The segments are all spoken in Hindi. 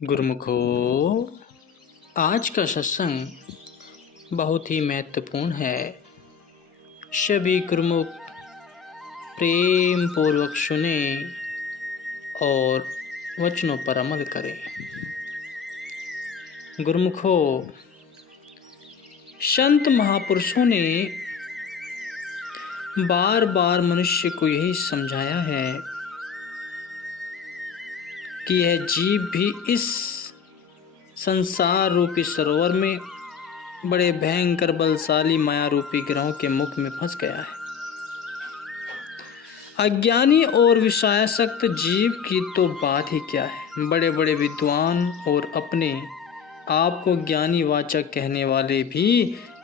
गुरुमुखो, आज का सत्संग बहुत ही महत्वपूर्ण है। सभी गुरुमुख प्रेम पूर्वक सुने और वचनों पर अमल करें। गुरुमुखो, संत महापुरुषों ने बार बार मनुष्य को यही समझाया है कि यह जीव भी इस संसार रूपी सरोवर में बड़े भयंकर बलशाली माया रूपी ग्रहों के मुख में फंस गया है। अज्ञानी और विषयासक्त जीव की तो बात ही क्या है। बड़े बड़े विद्वान और अपने आप को ज्ञानी वाचक कहने वाले भी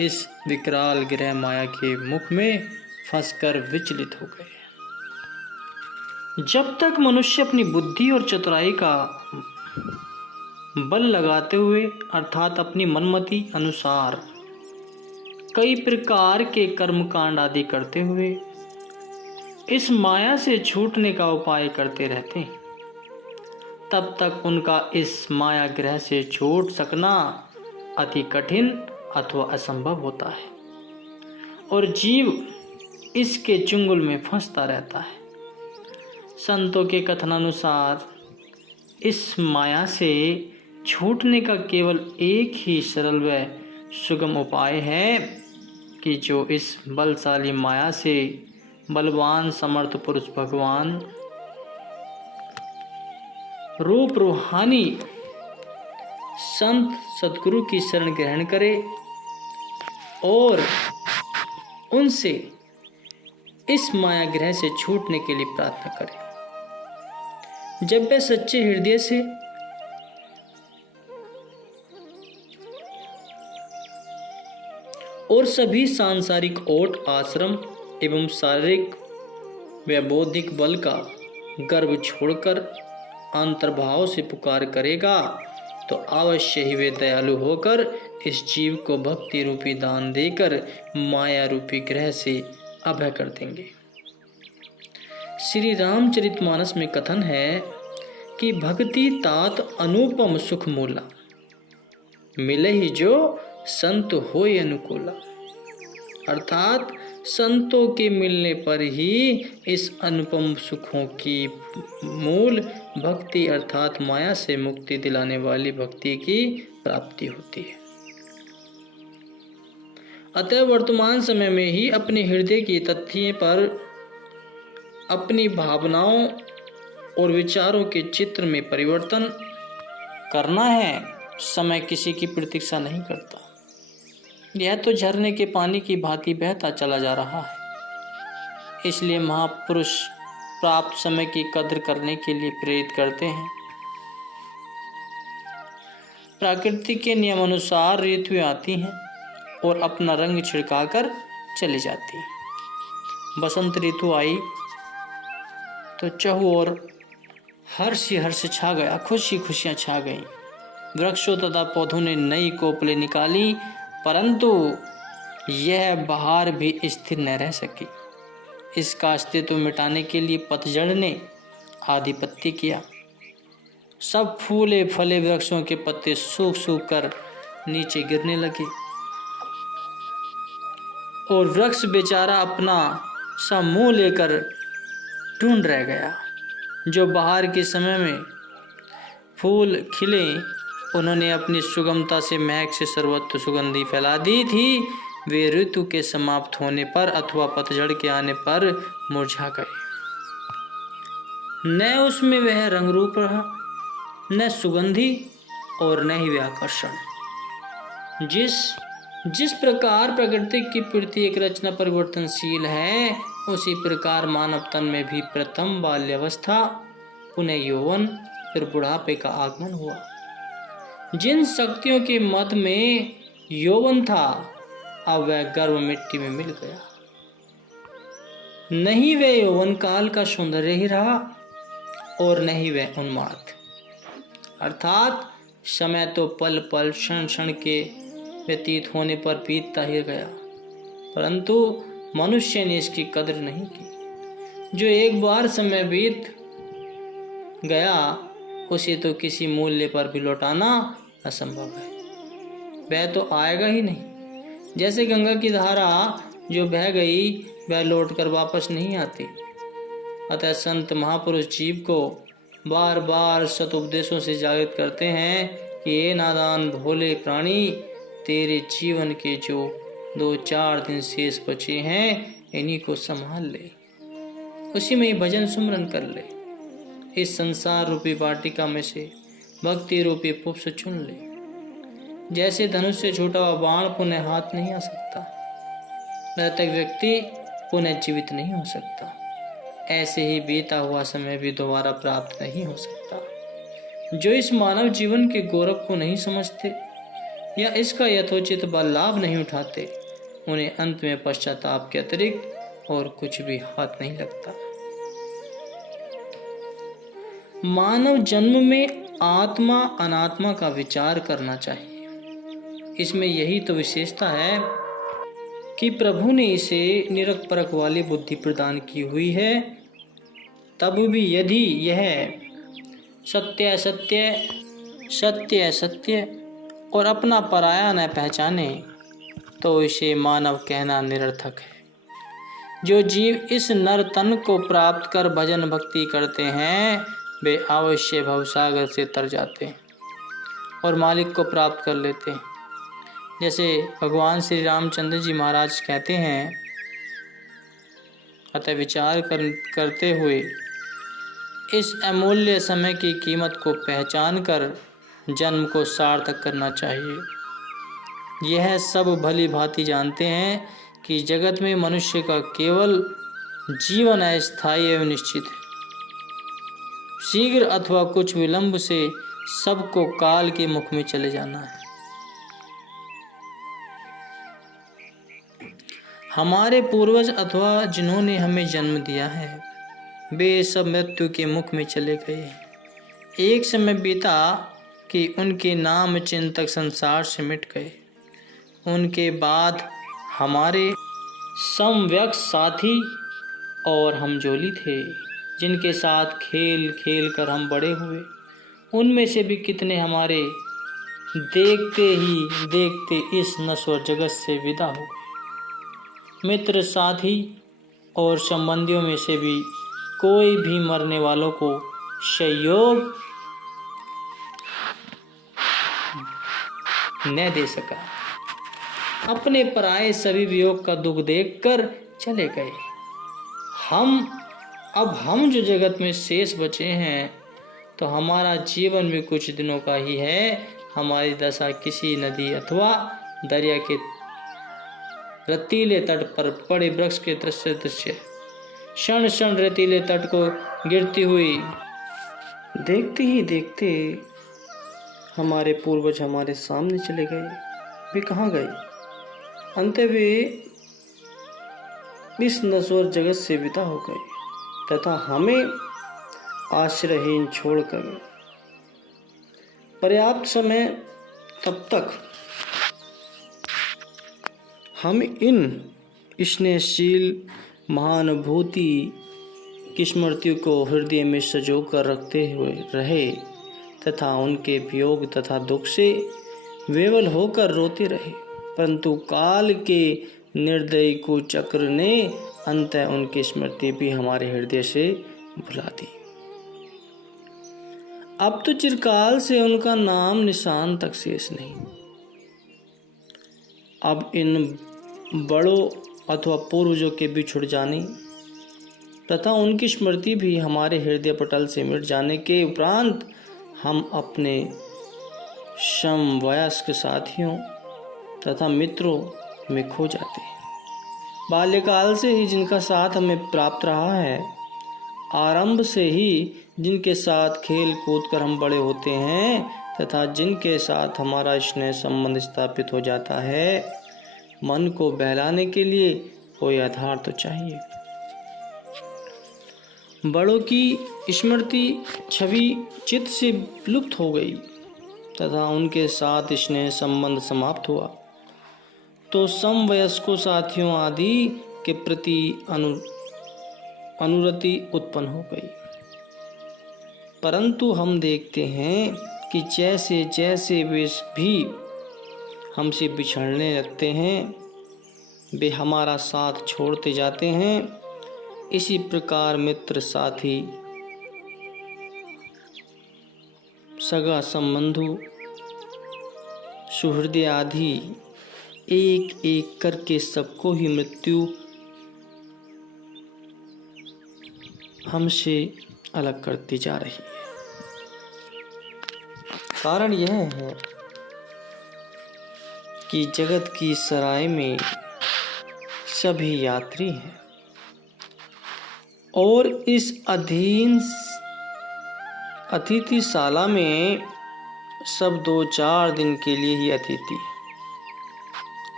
इस विकराल ग्रह माया के मुख में फंसकर विचलित हो गए। जब तक मनुष्य अपनी बुद्धि और चतुराई का बल लगाते हुए अर्थात अपनी मनमति अनुसार कई प्रकार के कर्मकांड आदि करते हुए इस माया से छूटने का उपाय करते रहते हैं, तब तक उनका इस माया ग्रह से छूट सकना अति कठिन अथवा असंभव होता है और जीव इसके चुंगल में फंसता रहता है। संतों के कथनानुसार इस माया से छूटने का केवल एक ही सरल व सुगम उपाय है कि जो इस बलशाली माया से बलवान समर्थ पुरुष भगवान रूप रूहानी संत सद्गुरु की शरण ग्रहण करे और उनसे इस माया ग्रह से छूटने के लिए प्रार्थना करे। जब वे सच्चे हृदय से और सभी सांसारिक ओट आश्रम एवं शारीरिक व बौद्धिक बल का गर्व छोड़कर अंतर्भाव से पुकार करेगा तो अवश्य ही वे दयालु होकर इस जीव को भक्ति रूपी दान देकर माया रूपी ग्रह से अभय कर देंगे। श्री रामचरितमानस में कथन है कि भक्ति तात अनुपम सुख मूला, मिले ही जो संत होय अनुकूला। अर्थात संतों के मिलने पर ही इस अनुपम सुखों की मूल भक्ति अर्थात माया से मुक्ति दिलाने वाली भक्ति की प्राप्ति होती है। अतः वर्तमान समय में ही अपने हृदय की तथ्य पर अपनी भावनाओं और विचारों के चित्र में परिवर्तन करना है। समय किसी की प्रतीक्षा नहीं करता, यह तो झरने के पानी की भांति बहता चला जा रहा है। इसलिए महापुरुष प्राप्त समय की कद्र करने के लिए प्रेरित करते हैं। प्रकृति के नियमानुसार ऋतुएं आती हैं और अपना रंग छिड़काकर चली जाती हैं। बसंत ऋतु आई तो चहुओर हर्ष ही हर्ष छा गया, खुशी खुशियां छा गईं। वृक्षों तथा पौधों ने नई कोपलें निकाली, परंतु यह बहार भी स्थिर न रह सकी। इसका अस्तित्व मिटाने के लिए पतझड़ ने आधिपत्य किया। सब फूले फले वृक्षों के पत्ते सूख सूख कर नीचे गिरने लगे और वृक्ष बेचारा अपना सा मुंह लेकर ढूंढ रह गया। जो बहार के समय में फूल खिले, उन्होंने अपनी सुगमता से महक से सर्वत्र सुगंधी फैला दी थी, वे ऋतु के समाप्त होने पर अथवा पतझड़ के आने पर मुरझा गए। न उसमें वह रंग रूप रहा, न सुगंधी और न ही वह आकर्षण। जिस प्रकार प्रकृति की प्रति एक रचना परिवर्तनशील है, उसी प्रकार मानव तन में भी प्रथम बाल्यावस्था, पुनः यौवन, फिर बुढ़ापे का आगमन हुआ। जिन शक्तियों के मध्य में यौवन था, अब वह गर्भ मिट्टी में मिल गया। नहीं वह यौवन काल का सौंदर्य ही रहा और नहीं वह उन्माद। अर्थात समय तो पल पल क्षण क्षण के व्यतीत होने पर बीतता ही गया, परंतु मनुष्य ने इसकी कदर नहीं की। जो एक बार समय बीत गया उसे तो किसी मूल्य पर भी लौटाना असंभव है। वह तो आएगा ही नहीं। जैसे गंगा की धारा जो बह गई वह लौटकर वापस नहीं आती। अतः संत महापुरुष जीव को बार बार सतुपदेशों से जागृत करते हैं कि ये नादान भोले प्राणी, तेरे जीवन के जो 2-4 दिन शेष बचे हैं इन्हीं को संभाल ले, उसी में ही भजन सुमरन कर ले। इस संसार रूपी वाटिका में से भक्ति रूपी पुष्प चुन ले। जैसे धनुष से छूटा हुआ बाण पुनः हाथ नहीं आ सकता, मृतक व्यक्ति पुनः जीवित नहीं हो सकता, ऐसे ही बीता हुआ समय भी दोबारा प्राप्त नहीं हो सकता। जो इस मानव जीवन के गौरव को नहीं समझते या इसका यथोचित लाभ नहीं उठाते, उन्हें अंत में पश्चाताप के अतिरिक्त और कुछ भी हाथ नहीं लगता। मानव जन्म में आत्मा अनात्मा का विचार करना चाहिए। इसमें यही तो विशेषता है कि प्रभु ने इसे निरख परख वाली बुद्धि प्रदान की हुई है। तब भी यदि यह सत्य असत्य, सत्य असत्य और अपना पराया न पहचाने तो इसे मानव कहना निरर्थक है। जो जीव इस नर तन को प्राप्त कर भजन भक्ति करते हैं वे अवश्य भवसागर से तर जाते हैं और मालिक को प्राप्त कर लेते हैं। जैसे भगवान श्री रामचंद्र जी महाराज कहते हैं, अतः विचार करते हुए इस अमूल्य समय की कीमत को पहचान कर जन्म को सार्थक करना चाहिए। यह सब भली भांति जानते हैं कि जगत में मनुष्य का केवल जीवन अस्थायी एवं निश्चित है। शीघ्र अथवा कुछ विलंब से सबको काल के मुख में चले जाना है। हमारे पूर्वज अथवा जिन्होंने हमें जन्म दिया है वे सब मृत्यु के मुख में चले गए। एक समय बीता कि उनके नाम चिंतक संसार से मिट गए। उनके बाद हमारे समवयस्क साथी और हमजोली थे, जिनके साथ खेल खेल कर हम बड़े हुए। उनमें से भी कितने हमारे देखते ही देखते इस नश्वर जगत से विदा हो गए। मित्र साथी और संबंधियों में से भी कोई भी मरने वालों को सहयोग न दे सका। अपने पराये सभी वियोग का दुख देखकर चले गए। हम जो जगत में शेष बचे हैं तो हमारा जीवन भी कुछ दिनों का ही है। हमारी दशा किसी नदी अथवा दरिया के रतीले तट पर पड़े वृक्ष के दृश्य क्षण क्षण रेतीले तट को गिरती हुई देखते ही देखते हमारे पूर्वज हमारे सामने चले गए। वे कहाँ गए? अंत वे इस नश्वर जगत से विदा हो गए तथा हमें आश्रयहीन छोड़कर गए। पर्याप्त समय तब तक हम इन स्नेहशील महानुभूति की स्मृति को हृदय में सजो कर रखते हुए रहे तथा उनके वियोग तथा दुख से विवल होकर रोते रहे। परंतु काल के निर्दयी कुचक्र ने अंततः उनकी स्मृति भी हमारे हृदय से भुला दी। अब तो चिरकाल से उनका नाम निशान तक शेष नहीं। अब इन बड़ों अथवा पूर्वजों के बिछुड़ जाने तथा उनकी स्मृति भी हमारे हृदय पटल से मिट जाने के उपरांत हम अपने समवयस्क साथियों तथा मित्रों में खो जाते हैं। बाल्यकाल से ही जिनका साथ हमें प्राप्त रहा है, आरंभ से ही जिनके साथ खेल कूद कर हम बड़े होते हैं तथा जिनके साथ हमारा स्नेह संबंध स्थापित हो जाता है, मन को बहलाने के लिए कोई आधार तो चाहिए। बड़ों की स्मृति छवि चित्त से लुप्त हो गई तथा उनके साथ स्नेह संबंध समाप्त हुआ तो समवयस्कों साथियों आदि के प्रति अनुरति उत्पन्न हो गई। परंतु हम देखते हैं कि जैसे जैसे वे भी हमसे बिछड़ने लगते हैं, वे हमारा साथ छोड़ते जाते हैं। इसी प्रकार मित्र, साथी, सगा संबंधु, सुहृदय आदि एक एक करके सबको ही मृत्यु हमसे अलग करती जा रही है। कारण यह है कि जगत की सराय में सभी यात्री हैं और इस अधीन अतिथिशाला में सब 2-4 दिन के लिए ही अतिथि है।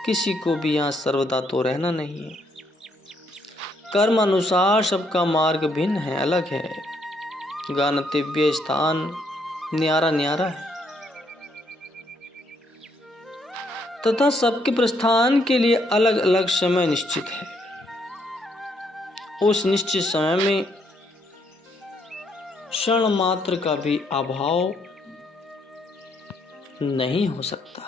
किसी को भी यहाँ सर्वदा तो रहना नहीं है। कर्म अनुसार सबका मार्ग भिन्न है, अलग है। गंतव्य स्थान न्यारा न्यारा है तथा सबके प्रस्थान के लिए अलग अलग समय निश्चित है। उस निश्चित समय में क्षण मात्र का भी अभाव नहीं हो सकता।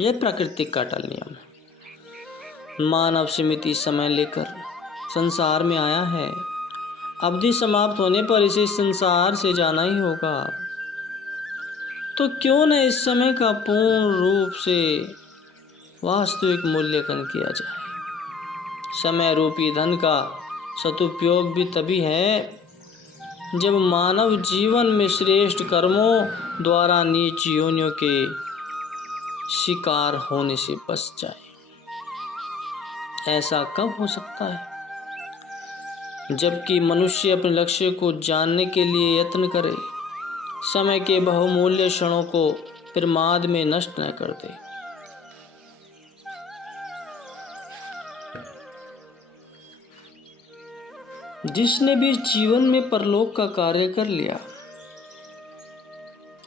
यह प्रकृति का अटल नियम है। मानव सीमित समय लेकर संसार में आया है। अवधि समाप्त होने पर इसे संसार से जाना ही होगा। तो क्यों न इस समय का पूर्ण रूप से वास्तविक मूल्यांकन किया जाए। समय रूपी धन का सदुपयोग भी तभी है जब मानव जीवन में श्रेष्ठ कर्मों द्वारा नीच योनियों के शिकार होने से बच जाए। ऐसा कब हो सकता है? जबकि मनुष्य अपने लक्ष्य को जानने के लिए यत्न करे, समय के बहुमूल्य क्षणों को प्रमाद में नष्ट न कर दे। जिसने भी जीवन में परलोक का कार्य कर लिया,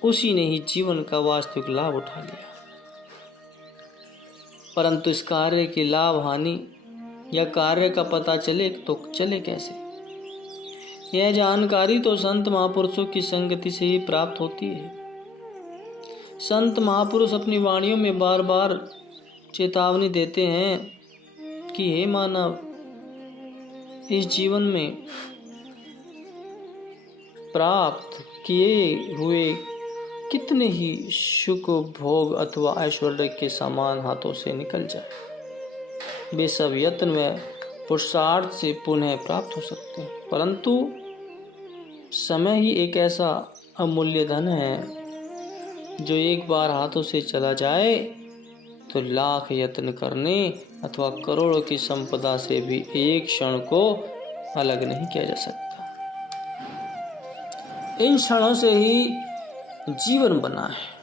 उसी ने ही जीवन का वास्तविक लाभ उठा लिया। परंतु इस कार्य की लाभ हानि या कार्य का पता चले तो चले कैसे? यह जानकारी तो संत महापुरुषों की संगति से ही प्राप्त होती है। संत महापुरुष अपनी वाणियों में बार बार चेतावनी देते हैं कि हे मानव, इस जीवन में प्राप्त किए हुए कितने ही सुख भोग अथवा ऐश्वर्य के सामान हाथों से निकल जाए, वे सब यत्न व पुरुषार्थ से पुनः प्राप्त हो सकते हैं। परंतु समय ही एक ऐसा अमूल्य धन है जो एक बार हाथों से चला जाए तो लाख यत्न करने अथवा करोड़ों की संपदा से भी एक क्षण को अलग नहीं किया जा सकता। इन क्षणों से ही जीवन बना है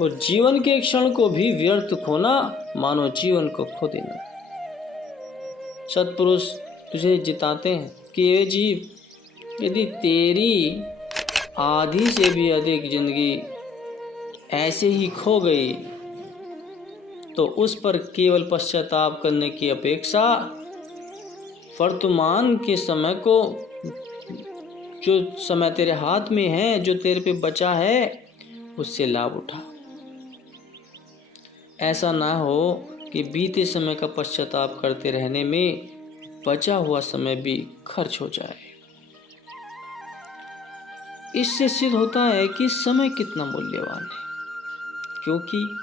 और जीवन के क्षण को भी व्यर्थ खोना मानो जीवन को खो देना। सत्पुरुष तुझे जिताते हैं कि ये जीव, यदि तेरी आधी से भी अधिक जिंदगी ऐसे ही खो गई तो उस पर केवल पश्चाताप करने की अपेक्षा वर्तमान के समय को, जो समय तेरे हाथ में है, जो तेरे पे बचा है, उससे लाभ उठा। ऐसा ना हो कि बीते समय का पश्चाताप करते रहने में बचा हुआ समय भी खर्च हो जाए। इससे सिद्ध होता है कि समय कितना मूल्यवान है, क्योंकि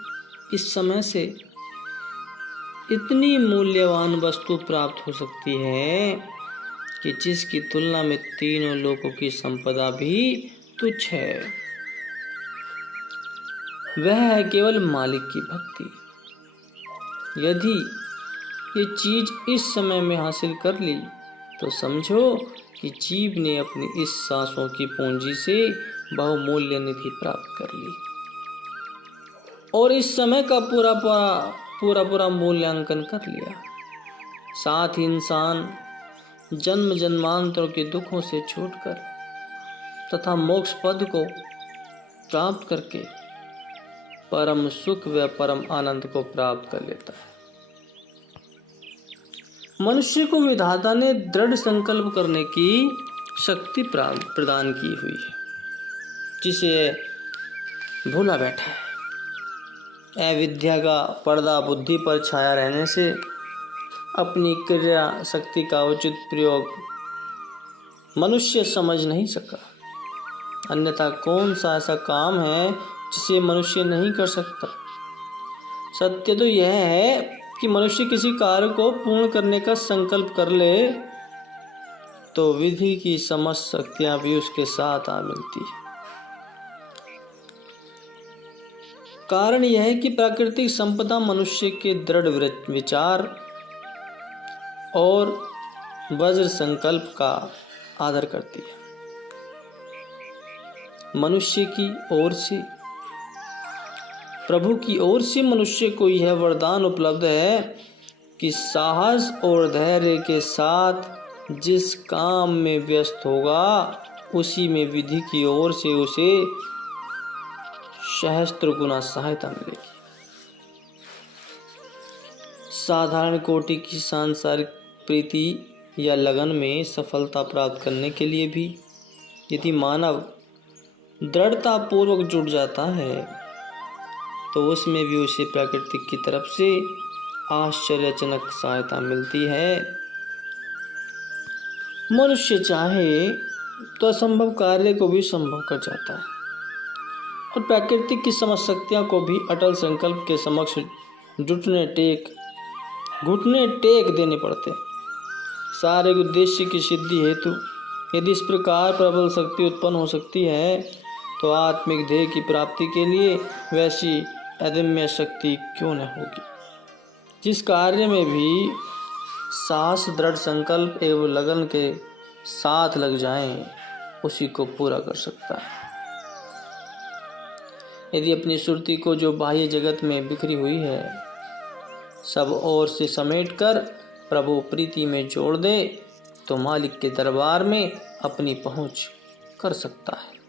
इस समय से इतनी मूल्यवान वस्तु प्राप्त हो सकती है कि जिसकी तुलना में तीनों लोकों की संपदा भी तुच्छ है। वह है केवल मालिक की भक्ति। यदि ये चीज इस समय में हासिल कर ली तो समझो कि जीव ने अपनी इस सांसों की पूंजी से बहुमूल्य निधि प्राप्त कर ली और इस समय का पूरा मूल्यांकन कर लिया। साथ ही इंसान जन्म जन्मांतरों के दुखों से छूटकर तथा मोक्ष पद को प्राप्त करके परम सुख व परम आनंद को प्राप्त कर लेता है। मनुष्य को विधाता ने दृढ़ संकल्प करने की शक्ति प्रदान की हुई है, जिसे भूला बैठा है। अविद्या का पर्दा बुद्धि पर छाया रहने से अपनी क्रिया शक्ति का उचित प्रयोग मनुष्य समझ नहीं सका। अन्यथा कौन सा ऐसा काम है जिसे मनुष्य नहीं कर सकता। सत्य तो यह है कि मनुष्य किसी कार्य को पूर्ण करने का संकल्प कर ले तो विधि की समस्त शक्तियां भी उसके साथ आ मिलती है। कारण यह है कि प्राकृतिक संपदा मनुष्य के दृढ़ विचार और वज्र संकल्प का आदर करती है। मनुष्य की ओर से, प्रभु की ओर से मनुष्य को यह वरदान उपलब्ध है कि साहस और धैर्य के साथ जिस काम में व्यस्त होगा उसी में विधि की ओर से उसे सहस्त्र गुना सहायता मिलेगी। साधारण कोटि की सांसारिक प्रीति या लगन में सफलता प्राप्त करने के लिए भी यदि मानव दृढ़ता पूर्वक जुट जाता है तो उसमें भी उसे प्रकृति की तरफ से आश्चर्यजनक सहायता मिलती है। मनुष्य चाहे तो असंभव कार्य को भी संभव कर जाता है और प्रकृति की समस्त शक्तियों को भी अटल संकल्प के समक्ष घुटने टेक देने पड़ते। सारे उद्देश्य की सिद्धि हेतु यदि इस प्रकार प्रबल शक्ति उत्पन्न हो सकती है तो आत्मिक ध्येय की प्राप्ति के लिए वैसी अदम्य शक्ति क्यों न होगी। जिस कार्य में भी साहस, दृढ़ संकल्प एवं लगन के साथ लग जाएं, उसी को पूरा कर सकता है। यदि अपनी सुरती को जो बाह्य जगत में बिखरी हुई है सब ओर से समेटकर प्रभु प्रीति में जोड़ दे तो मालिक के दरबार में अपनी पहुंच कर सकता है।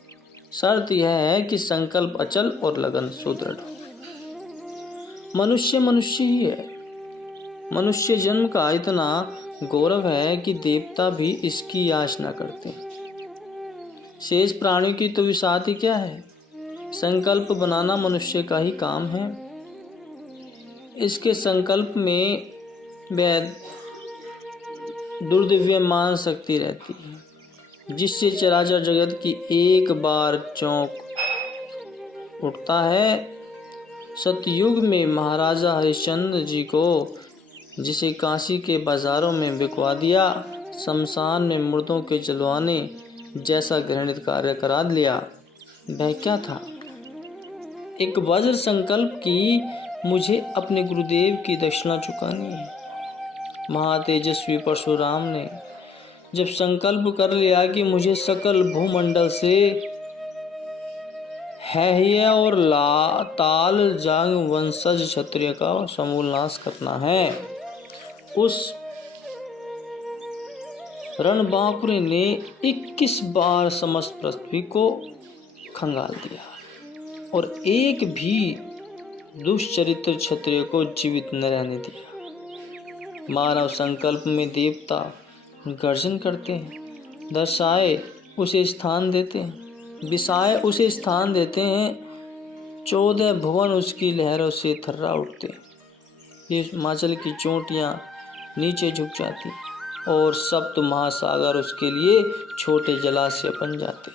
शर्त यह है कि संकल्प अचल और लगन सुदृढ़ हो। मनुष्य मनुष्य ही है। मनुष्य जन्म का इतना गौरव है कि देवता भी इसकी याचना करते हैं। शेष प्राणियों की तो विसाती क्या है। संकल्प बनाना मनुष्य का ही काम है। इसके संकल्प में दुर्दिव्यमान शक्ति रहती है जिससे चराचर जगत की एक बार चौंक उठता है। सतयुग में महाराजा हरिश्चंद्र जी को जिसे काशी के बाजारों में बिकवा दिया, शमशान में मुर्दों के जलवाने जैसा घृणित कार्य करा लिया, वह क्या था? एक वज्र संकल्प की मुझे अपने गुरुदेव की दक्षिणा चुकानी है। महातेजस्वी परशुराम ने जब संकल्प कर लिया कि मुझे सकल भूमंडल से हैह्य और ताल जांग वंशज क्षत्रिय का समूल नाश करना है, उस रणबांकुरे ने 21 बार समस्त पृथ्वी को खंगाल दिया और एक भी दुष्चरित्र क्षत्रिय को जीवित न रहने दिया। मानव संकल्प में देवता गर्जन करते हैं, दर्शाए उसे स्थान देते हैं, विषाए उसे स्थान देते हैं। 14 भुवन उसकी लहरों से थर्रा उठते। ये हिमाचल की चोटियां नीचे झुक जाती और सप्त महासागर उसके लिए छोटे जलाशय बन जाते।